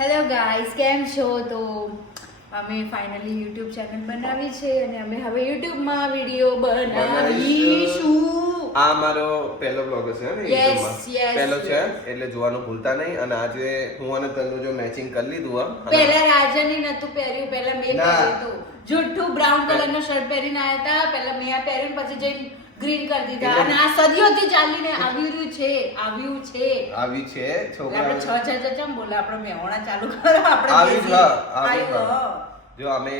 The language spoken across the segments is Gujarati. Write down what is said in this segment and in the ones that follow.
હેલો ગાઈસ, કેમ છો? તો અમે ફાઇનલી યુટ્યુબ ચેનલ બનાવી છે અને અમે હવે યુટ્યુબમાં વિડીયો બનાવીશું. આ મારો પહેલો વ્લોગ છે ને યુટ્યુબમાં. પહેલો છે એટલે જોવાનું ભૂલતા નહીં. અને આજે હું અને તનુ જો મેચિંગ કરી લીધું પહેલા રાજની નતું પહેર્યું, પહેલા મેં પહેર્યું હતું. જુઠ્ઠું બ્રાઉન કલરનો શર્ટ પહેરીને આવ્યા હતા. પહેલા મેં આ પહેર્યું, પછી જઈને ગ્રીન કરી દીધા. અને આ સદીઓથી ચાલીને આવ્યું છે છોકરા. આપણે 6 ચમ બોલે, આપણે મેહોણા ચાલુ કરો. આપણે જો અમે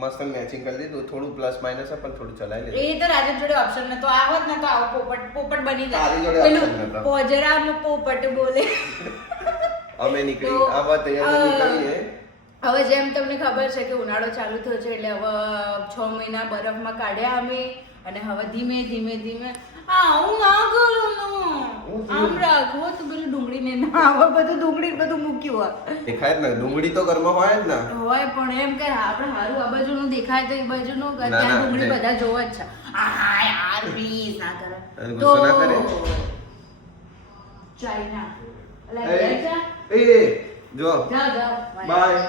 મસ્ત મેચિંગ કરી દીધું. થોડું પ્લસ માઇનસ પણ થોડું ચલાવી લીધું. એ તો રાજન જોડે ઓપ્શન નતો. આવત ને તો આવો પોપટ બની જાય. પેલું પોજરામાં પોપટ બોલે. અમે નીકળી આવા તૈયાર નીકળીએ. હવે જેમ તમને ખબર છે કે ઉનાળો ચાલુ થયો છે, એટલે હવે 6 મહિના બરફમાં કાઢ્યા અમે. અને હવે ધીમે ધીમે હું ના કરું આમ રાખો તો પેલું ડુંગળીને ના આવે. બધું ડુંગળી બધું મૂક્યું દેખાય જ ને, ડુંગળી તો ઘરમાં હોય જ ને. હોય પણ એમ કે આપણે હારું આ બાજુનું દેખાય તો એ બાજુનું ત્યાં ડુંગળી બધા જોવા જ છે. યાર પ્લીઝ ના કરે તો ચાઇના જો બાય.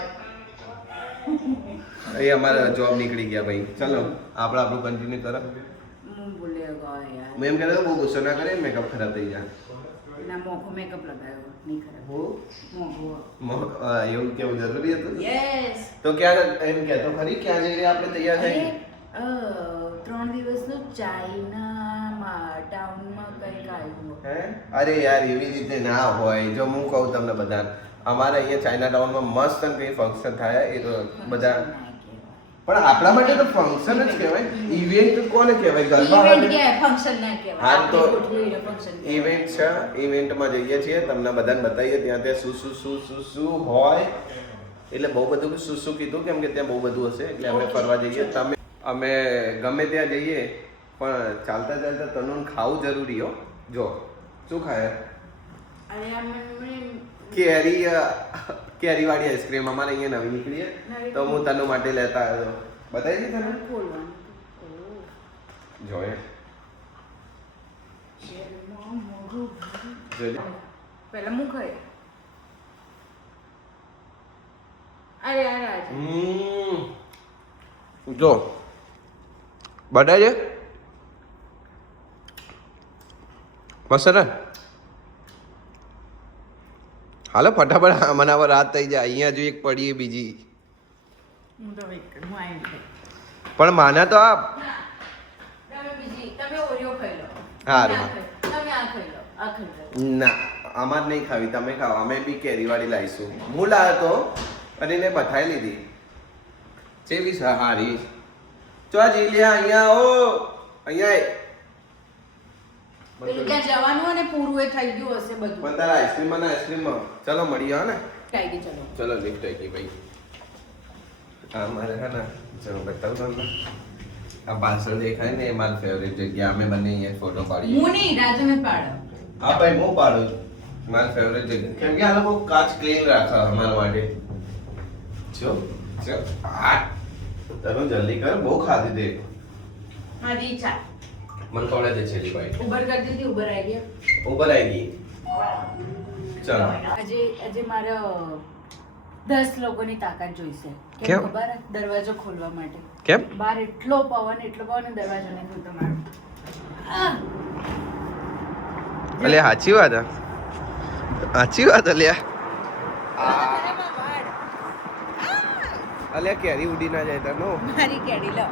એ અમારા જોબ નીકળી ગયા ભાઈ. ચલો આપણે આપણું કન્ટિન્યુ કરો. મેં એમ કહેતો બહુ ગુસ્સો ના કરે, મેકઅપ ખરાબ થઈ જાય. ના મોંઘો મેકઅપ લગાવ્યો નહીં ખરાબ. મોંઘો એવું કેવું જરૂરી હતું? યસ. તો ક્યાં એમ કહેતો ખરી ક્યાં જઈએ આપણે તૈયાર થઈ? 3 દિવસનું ચાઇનામાં ટાઉનમાં કંઈક આવ્યું. હે? અરે યાર એવી રીતે ના હોય. જો હું કહું તમને બધા, અમારે અહીંયા ચાઇના ટાઉનમાં મસ્ત કંઈ ફંક્શન થાય એ તો બધા, પણ આપણા માટે તો ફંક્શન જ કહેવાય. ઇવેન્ટ કોને કહેવાય? ગરબા ફંક્શન ના કહેવાય. હા તો ઇવેન્ટ છે. ઇવેન્ટમાં જઈએ છીએ, તમને બધાને બતાવીએ ત્યાં શું હોય. એટલે બહુ બધું શું કીધું, કેમ કે ત્યાં બહુ બધું હશે એટલે અમે ફરવા જઈએ. અમે ગમે ત્યાં જઈએ પણ ચાલતા તનુન ખાવું જરૂરી હો. જો શું ખાય? કેરી વાળી આઈસ્ક્રીમ અમારે અહીંયા નવી નીકળી તો હું તનુ માટે લેતા આવ્યો. બતાવી દી તને જોઈએ. પહેલા હું ખાઈ. અરે જો બટાઈ છે મસ્ત ને. હાલો ફટાફટ, મને હવે રાત થઈ જાય. અહીંયા જો એક પડી બીજી પણ માના તો આપ. ના અમાર નહીં ખાવી, તમે ખાઓ. અમે બી કેરી વાળી લાવીશું. હું લાવ્યો તો અને એને બતાવી લીધી. જેવી હારી ચો જીલિયા અહીંયા ઓ અહીંયા ત્યાં જવાનું અને પૂરું એ થઈ ગયું હશે બધું. પણ તારા આઈસ્ક્રીમમાં ચલો મળીએ. હા ને ટાઈગી ચલો લિફ્ટ આવી ગઈ ભાઈ. આ મારે હે ને ચલો બતાવું તમને. આ પાછળ દેખાય ને એ મારી ફેવરેટ જગ્યા. અમે બંને અહીંયા ફોટો પાડીએ. હું નહીં, રાજને પાડો. હા ભાઈ હું પાડું છું. મારી ફેવરેટ જગ્યા, કેમ કે આ લોકો કાચ ક્લીન રાખે અમારા માટે. જો તને જલ્દી કર, બહુ ખાધી દે. મારી ઈચ્છા મને ખવડાવી દે છેલ્લી ભાઈ. ઉબર કરી દીધી. ઉબર આવી ગઈ. ચાલો આજે મારે 10 લોકોની તાકાત જોઈશે. કેમ? ખબર? દરવાજો ખોલવા માટે. કેમ? બહાર એટલો પવન દરવાજો નહીં ખુલતો મારો. અલ્યા સાચી વાત અલ્યા. અલ્યા કેરી ઉડી ના જાય તનો. મારી કેડી લો.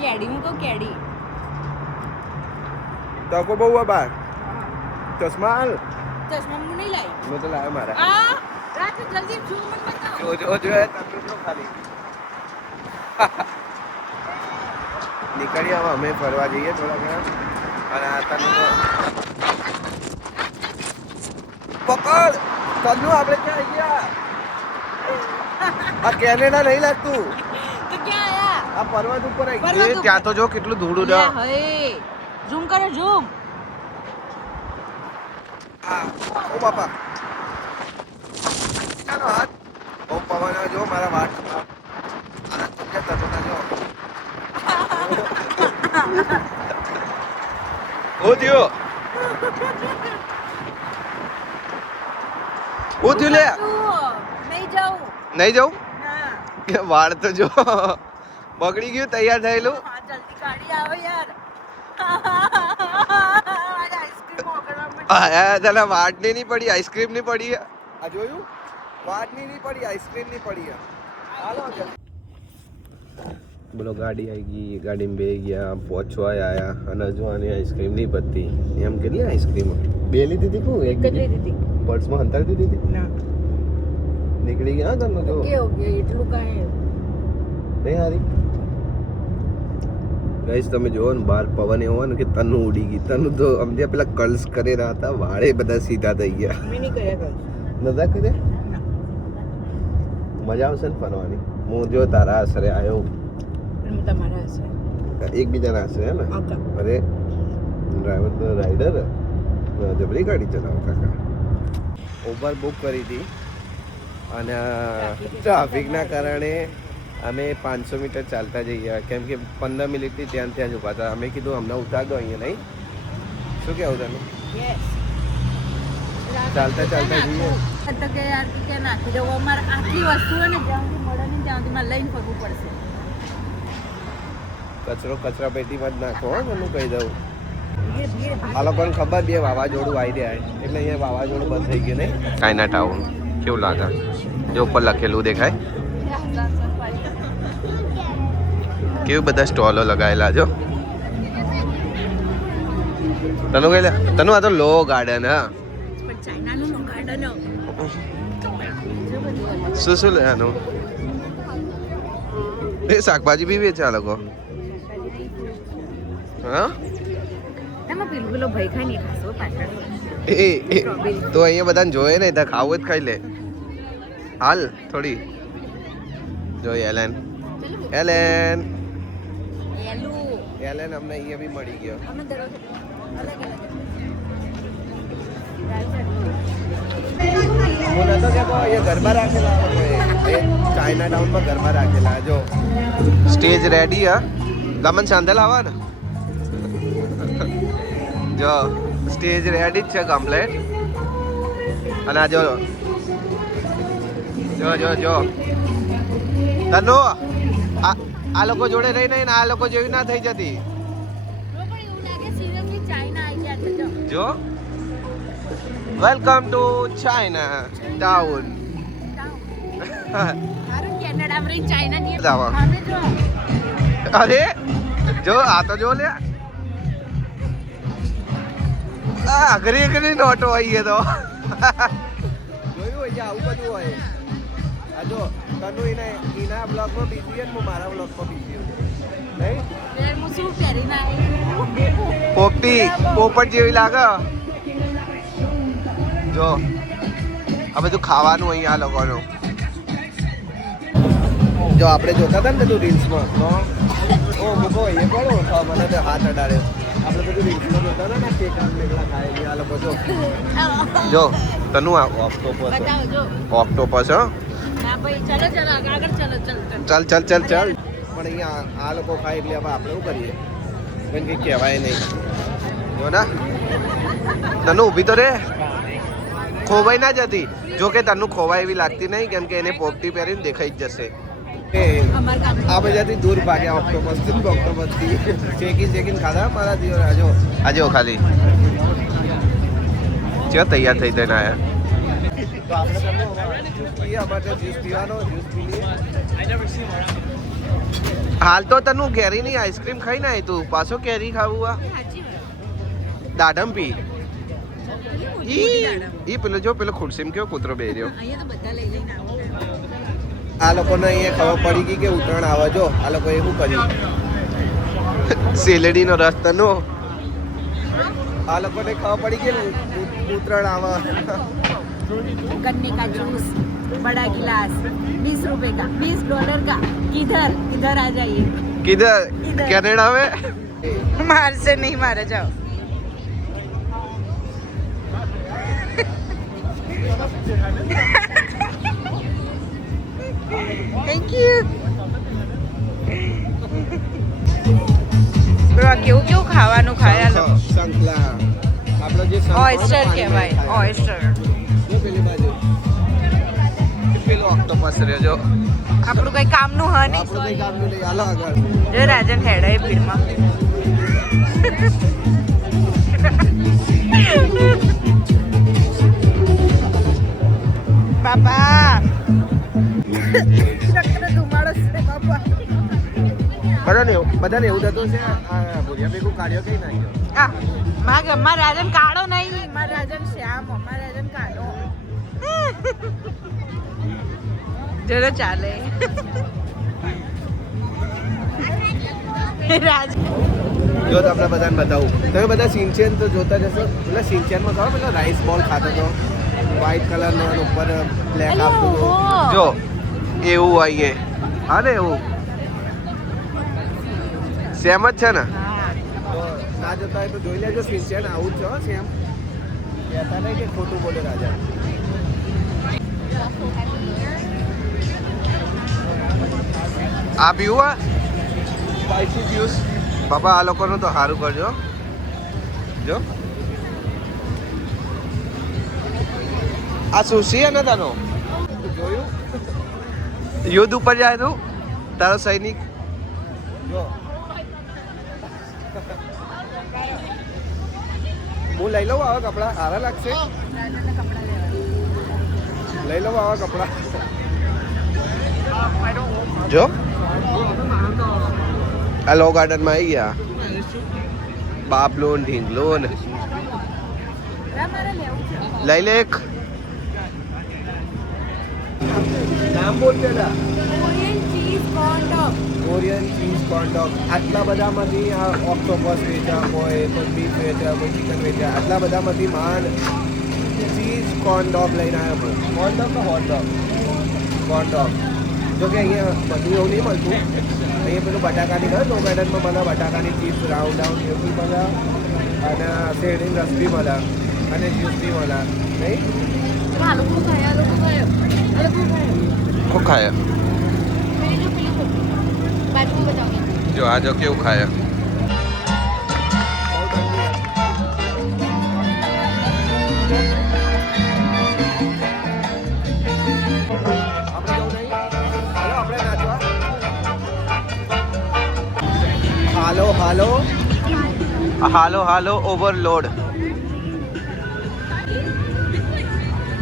કેડી હું કહું કેડી. તકો બહુ બાબા. ચશ્મા હાલ. ચશ્મા હું નહીં લાવી. હું તો લાવ્યો મારા. રાત જલ્દી ઝૂમ મત બતાવો. જો તકલીફ ખાલી. નીકળી હવે અમે ફરવા જઈએ થોડા ઘણા. અને આ તને પકડ તનુ, આપણે ક્યાં ગયા? આ કેનેડા નહીં લાગતું. તો ક્યાં આયા? આ પર્વત ઉપર આવી ગયું. ત્યાં તો જો કેટલું ધૂળ ઉડે. ઝૂમ કરો ઝૂમ. ઓ બાપા ચાલો હાથ. બહુ પવન આવે. જો મારા વાટ આ તો ક્યાં થતો ના જો. ઓ થયો લે. નહીં જાઉં. નહીં જવું ના. કે વાળ તો જો બગડી ગયું તૈયાર થયેલું. હા, જલ્દી ગાડી આવે યાર. આજે આઈસ્ક્રીમ ઓગળવા માંડી. તને વાટની નહીં પડી આઈસ્ક્રીમ નહીં પડી આ જોયું વાટની નહીં પડી આઈસ્ક્રીમ નહીં પડી હાલો બોલો ગાડી આવી ગઈ ગાડીમાં બે ગયા પહોંચવા આયા અને હજુ આની આઈસ્ક્રીમ નહીં પતતી એમ કેટલી આઈસ્ક્રીમ બે લીધી હતી કહું એક કેટલી દીધી? પર્સમાં હંતાડી દીધી હતી ના. નીકળી ગયા તને જો ઓકે એટલું કાંઈ. નહીં હારી ગાઈસ તમે જોવો ને બહાર પવન એવો ને કે તનું ઉડી ગઈ તનું તો અમને પેલા કર્લ્સ કરી રહ્યા હતા વાળે બધા સીધા થઈ ગયા મેં નહીં કર્યા કઈ. નતા કર્યા મજા આવશે ને ફરવાની હું જો તારા આશરે આવ્યો અને તમારા હશે. એકબીજાના આશરે હે ને ઓકે. અરે ડ્રાઈવર તો રાઈડર જબરી ગાડી ચલાવો કાકા ઉબર બુક કરી હતી અને ટ્રાફિકના કારણે અમે 500 મીટર ચાલતા જઈએ કેમ કે 15 મિનિટથી ત્યાં જ ઊભા હતા અમે કીધું અમને ઉતાર દો અહીંયા નહીં શું કહેવું તને યસ. ચાલતા ચાલતા જઈએ તો કે યાર કે ક્યાં નાખી દઉં અમારે આટલી વસ્તુઓ ને જ્યાં સુધી મળે ને ત્યાં સુધી મારે લઈને ફરવું પડશે. કચરા પેટીમાં જ નાખો હો મને કહી દઉં આ લોકોને ખબર બે વાવાઝોડું આવી રહ્યા એટલે અહીંયા વાવાઝોડું બંધ થઈ ગયું નહીં ચાઇના ટાઉન કેવું લાગે જો ઉપર લખેલું દેખાય કેવું બધા સ્ટોલો લગાવેલા જો તનું કઈ લે તનું આ તો લો ગાર્ડન હા પણ ચાઇનાનું નો ગાર્ડન શું શું લેવાનું એ શાકભાજી બી વેચે આ લોકો હા એમાં પેલું પેલો ભાઈ ખાઈ નહીં ખાશો પાછળ. એ તો અહીંયા બધાને જોયે ને ત્યાં ખાવું જ ખાઈ લે હાલ થોડી જો એલેન એલેન એલું એલેન અમને અહીંયા બી મળી ગયો અમે દરરોજ અલગ અલગ. હું નતો કહેતો અહીંયા ગરબા રાખેલા લોકોએ એ ચાઇના ટાઉનમાં ગરબા રાખેલા જો સ્ટેજ રેડી હા ગમન સાંધેલ આવા ને જો સ્ટેજ રેડી જ છે કમ્પ્લેટ અને આ જો જો જો જો તનો આ લોકો જોડે રહી નહીં ને આ લોકો જેવી ના થઈ જતી જો વેલકમ ટુ ચાઇના ટાઉન અરે જો આ તો જો લે અઘરી અઘરી નોટો હોય તો જોયું હોય આવું બધું હોય આ જો તનુ એના બ્લોગમાં બીજી છે હું મારા બ્લોગમાં બીજી નહીં પોપટી પોપટ જેવી લાગે જો આ બધું ખાવાનું અહીંયા આ લોકોનું જો આપણે જોતા હતા ને બધું રીલ્સમાં તો ઓ મૂકો એ કોણ મને તો હાથ અડાડ્યો આપણે બધું રીલ્સમાં જોતા હતા ને કેક મેઘલા ખાય આ લોકો જો તનું આ ઓક્ટોપસ ઓક્ટોપસ હો ચાલ ચાલ ચાલ ચાલ પણ અહીંયા આ લોકો ખાય એટલે હવે આપણે શું કરીએ કંઈ કંઈ કહેવાય નહીં જો ના તનું ઊભી તો રે ખોવાઈ ના જતી જો કે તનું ખોવાય એવી લાગતી નહીં કેમ કે એને પોપટી પહેરીને દેખાઈ જ જશે આ બધાથી દૂર ભાગ્યા ઓક્ટોપસથી શેકીને ખાધા મારા દિવસ આજે ખાલી ચો તૈયાર થઈ થઈને આયા હાલ તો તનું કેરીની આઈસ્ક્રીમ ખાઈ ના તું પાછો કેરી ખાવું આ દાડમ પી ઈ પેલો જો પેલો ખુરશીમાં કેવો કૂતરો બેહ્યો આ લોકોને અહીંયા ખબર પડી ગઈ કે ઉત્તરાયણ આવે જો આ લોકોએ શું કર્યું શેલડીનો રસ તનો આ લોકોને ખબર પડી ગઈ ઉત્તરાયણ આવે गन्ने का जूस बड़ा गिलास 20 रुपए का $20 का किधर इधर आ जाइए किधर कनाडा में मार से नहीं मारा जाओ थैंक यू કેવું કેવું ખાવાનું ખાયા લોકો સંકલા આપણો જે ઓયસ્ટર કહેવાય ઓયસ્ટર જો પેલી બાજુ પેલો ઓક્ટોપસ રહ્યો જો આપણું કઈ કામનું હ નહીં આપણું કઈ કામ નહીં હાલો આગળ જો રાજન હેડાય ભીડમાં બાપા ધુમાડો છે બાપા બધાને એવું થતું છે આ ભૂરિયા ભેગું કાઢ્યો કઈ નાખ્યો માર રાજન કાળો નહીં માર રાજન શ્યામ માર રાજન કાળો જરા ચાલે રાજ જો તમને બધાને બતાવું તમે બધા સિંચેન તો જોતા જશો પેલા સિંચેનમાં ખબર પેલા રાઈસ બોલ ખાતો હતો વ્હાઈટ કલરનો અને ઉપર બ્લેક આપતું હતું જો એવું આવીએ હા ને એવું સેમ જ છે ને તો ના જોતા હોય તો જોઈ લેજો સિંચેન આવું જ છે સેમ કહેતા નહીં કે ખોટું બોલે રાજા આ પીવું સ્પાઈસી જ્યુસ બાપા આ લોકોનું તો સારું કરજો જો આ સુશી હે ને તાનો જોયું યુદ્ધ ઉપર જાય તું તારો સૈનિક જો હું લઈ લઉં આવા કપડા સારા લાગશે લઈ લઉં આવા કપડા જો આ લો ગાર્ડનમાં આવી ગયા બાપલોન ઢીંગલોન લઈ લે એક નામ બોલ પેલા કોરિયન ચીઝ કોર્ન ડોગ આટલા બધામાંથી આ ઓક્ટોપસ વેચા હોય કોઈ બીફ વેચા કોઈ ચિકન વેચા આટલા બધામાંથી માન ચીઝ કોર્ન ડોગ લઈને આવ્યો કોર્ન ડોગ કે હોટ ડોગ કોર્ન ડોગ જો કે અહીંયા બધું એવું નહીં મળતું અહીંયા પેલું બટાકાની ખબર લો ગાર્ડનમાં મળે બટાકાની ચીપ્સ રાઉન્ડ રાઉન્ડ એ બી મળે અને શેરડીનો રસ બી મળે અને જ્યુસ બી મળે નહીં શું ખાય જો આ જો કેવું ખાય હાલો હાલો હાલો હાલો ઓવરલોડ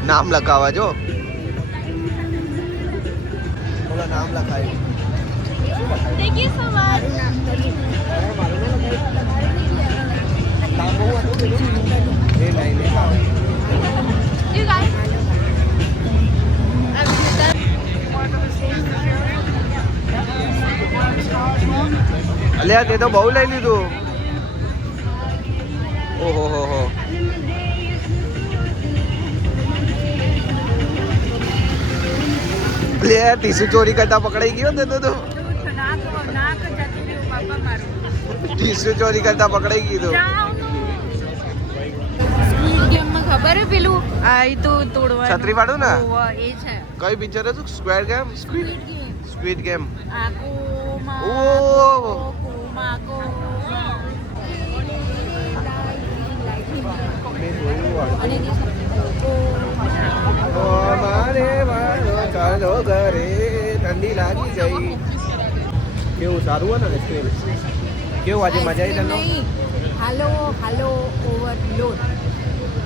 નામ લખાવા જો બોલા નામ લખાય देखिए सवाल અલ્યા તે તો બહુ લઈ લીધું ઓહો હો લે ટીસુ ચોરી કરતા પકડાઈ ગયો ને તો ટીસુ ચોરી કરતા પકડાઈ ગયું ખબર હે પેલું આ તો તોડવા છત્રી વાળું ને એ છે કઈ પિક્ચર હતું સ્ક્વેર ગેમ સ્ક્વિડ ગેમ ઓ ચાલો ઘરે ઠંડી લાગી ગઈ કેવું સારું હોય ને સ્ક્રીન કેવું આજે મજા આવી તને હાલો હાલો ઓવરલોડ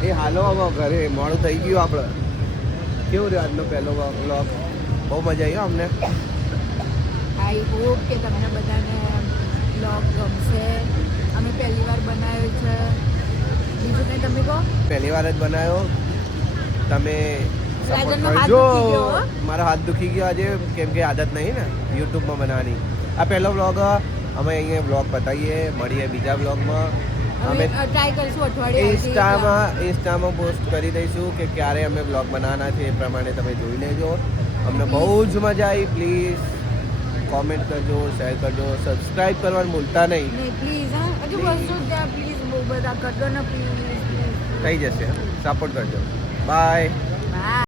એ હાલો હવે ઘરે મોડું થઈ ગયું આપણે કેવું રહ્યો આજનો પહેલો વ્લોગ બહુ મજા આવી અમને આઈ હોપ કે તમને બધાને વ્લોગ ગમશે અમે પહેલી વાર બનાવ્યો છે બીજું કંઈ તમે કહો પહેલી વાર જ બનાવ્યો તમે મારો હાથ દુખી ગયો આજે કેમ કે આદત નહીં ને યુટ્યુબમાં બનાવવાની આ પહેલો વ્લોગ અમે અહીંયા વ્લોગ બતાવીએ મળીએ બીજા વ્લોગમાં અમે ટ્રાય કરીશું અઠવાડિયે ઇન્સ્ટામાં પોસ્ટ કરી દઈશું કે ક્યારે અમે વ્લોગ બનાવવાના છે એ પ્રમાણે તમે જોઈ લેજો અમને બહુ જ મજા આવી પ્લીઝ કોમેન્ટ કરજો શેર કરજો સબસ્ક્રાઇબ કરવાનું ભૂલતા નહીં પ્લીઝ હા હજુ બસો ત્યાં પ્લીઝ બહુ બધા કરજો ને પ્લીઝ થઈ જશે સપોર્ટ કરજો બાય બાય